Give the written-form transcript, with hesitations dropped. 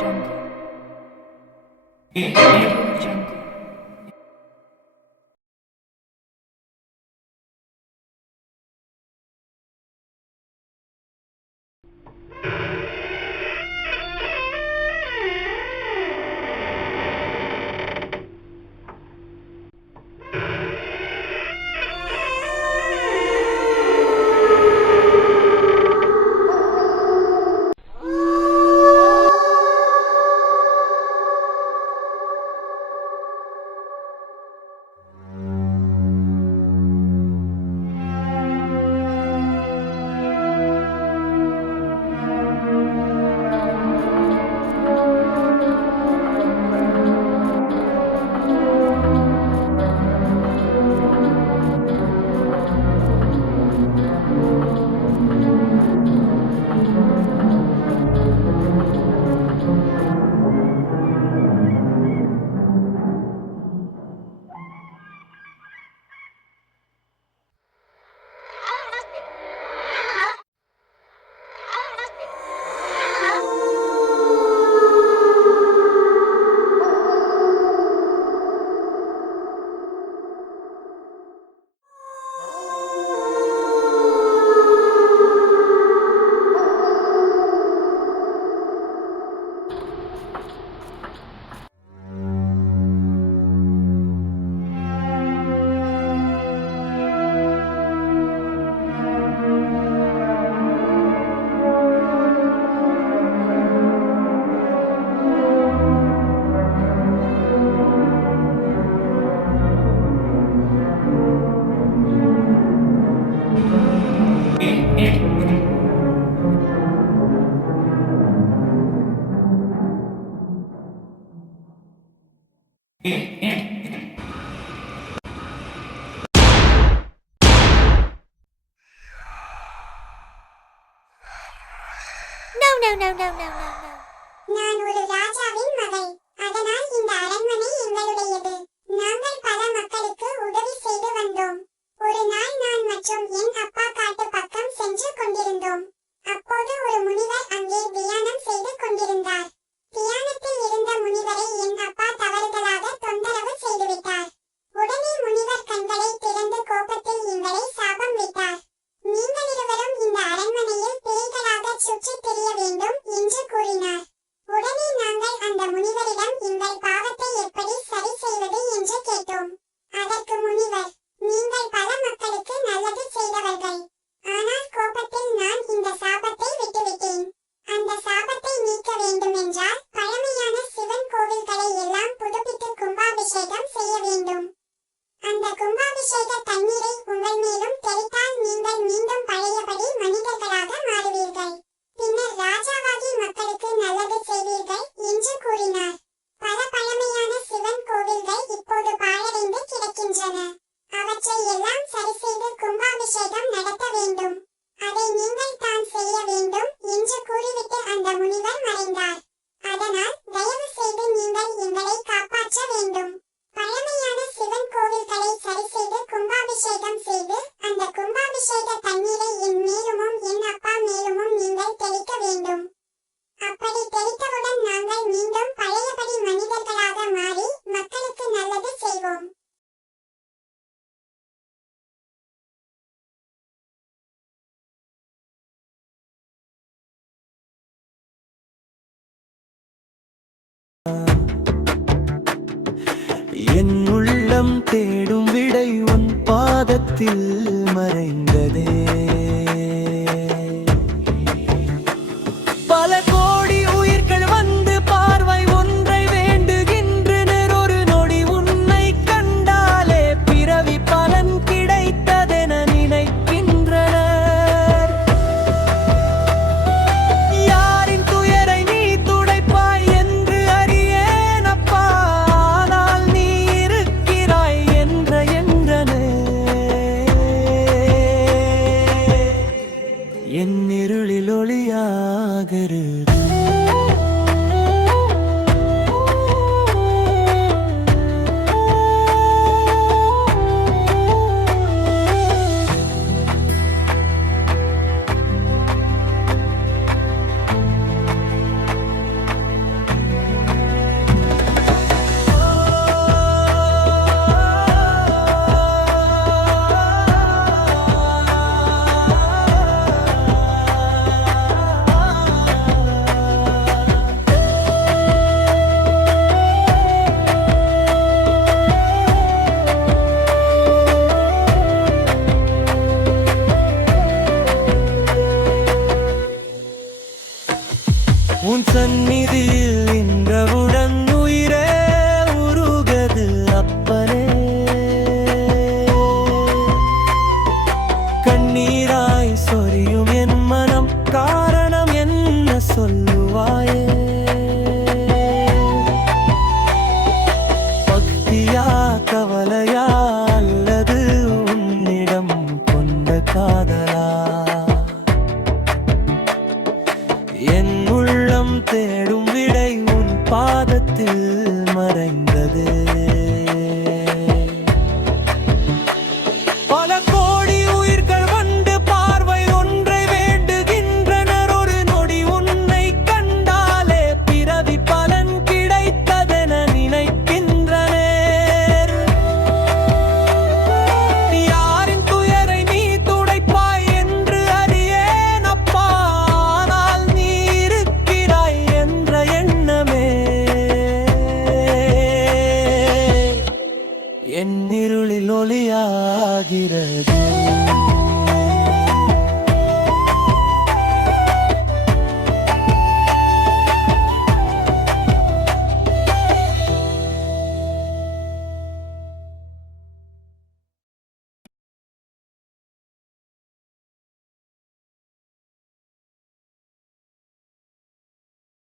No, no, no, no, no, no. நான் ஒரு ராஜாவின் மகள். அதனால் இந்த அரண்மனை எங்களுடையது. நாங்கள் பல மக்களுக்கு உதவி செய்து வந்தோம். ஒரு நாள் நான் மற்றும் என் அப்பா காட்டு பக்கம் சென்று கொண்டிருந்தோம். அப்போது ஒரு முனிவர் அங்கே தியானம் செய்து கொண்டிருந்தார். தியானத்தில் இருந்த முனிவரை என் அப்பா தவறுதலாக தொந்தரவு செய்துவிட்டார். உடனே முனிவர் கண்களை திறந்து கோபத்தில் எங்களை சாபம் விட்டார். நீங்கள் இருவரும் இந்த அரண்மனையில் பேய்களாக சுற்றித் திரிய வேண்டும் என்று கூறினார். உடனே நாங்கள் அந்த முனிவரிடம் எங்கள் பாவத்தை எப்படி சரி செய்வது என்று கேட்டோம். அதற்கு முனிவர், நீங்கள் பல மக்களுக்கு நல்லது செய்தவர்கள். ஆனால் கோபத்தில் நான் இந்த சாபத்தை விட்டுவிட்டேன். அந்த சாபத்தை நீக்க வேண்டுமென்றால் பழமையான சிவன் கோவில்களை எல்லாம் புதுப்பித்து கும்பாபிஷேகம் செய்ய வேண்டும். அந்த கும்பாபிஷேக தண்ணீரை உங்கள் மேலும் தெளித்தால் நீங்கள் மீண்டும் பழையபடி மனிதர்களாக மாறுவீர்கள். பின்னர் ராஜாவாகி மக்களுக்கு நல்லது செய்வீர்கள் என்று கூறினார். பல பழமையான சிவன் கோவில்கள் இப்போது பாழடைந்து கிடக்கின்றன. அவற்றை எல்லாம் சரி செய்து கும்பாபிஷேகம் நடத்த வேண்டும். அதை நீங்கள் தான் செய்ய வேண்டும் என்று கூறிவிட்டு அந்த முனிவர் மறைந்தார். அதனால் தயவு செய்து நீங்கள் எங்களை காப்பாற்ற வேண்டும். பழமையான சிவன் கோவில்களை சரி செய்து கும்பாபிஷேகம் செய்து அந்த கும்பாபிஷேக தண்ணீரை என் மேலுமும் என் அப்பா மேலுமும் நீங்கள் தெளிக்க வேண்டும். அப்படி தெளித்தவுடன் நாங்கள் மீண்டும் பழையபடி மனிதர்களாக மாறி மக்களுக்கு நல்லது செய்வோம். என் உள்ளம் தேடும் விடை உன் பாதத்தில் மறைந்ததே. பல கோடி உயிர்கள் வந்து பார்வை ஒன்றை வேண்டுகின்றனர். ஒரு நொடி உன்னை கண்டாலே பிறவி பலன் கிடைத்ததென நினைக்கின்றனர். யாரின் துயரை நீ துடைப்பாய் என்று அறியேனப்பா. ஆனால் நீ இருக்கிறாய் என்ற என்றனே. என் இருளில் ஒளியாகிறது. உன் சந்நிதியில் நின்றவுடன் உயிரே உருகது அப்பனே. கண்ணீராய் சொரியும் என் மனம் காரணம் என்ன சொல்லுவாயே. பக்தியா கவலையா அல்லது உன்னிடம் கொண்ட காதலா, என் உள்ளம் தேடும் விடை உன் பாதத்தில்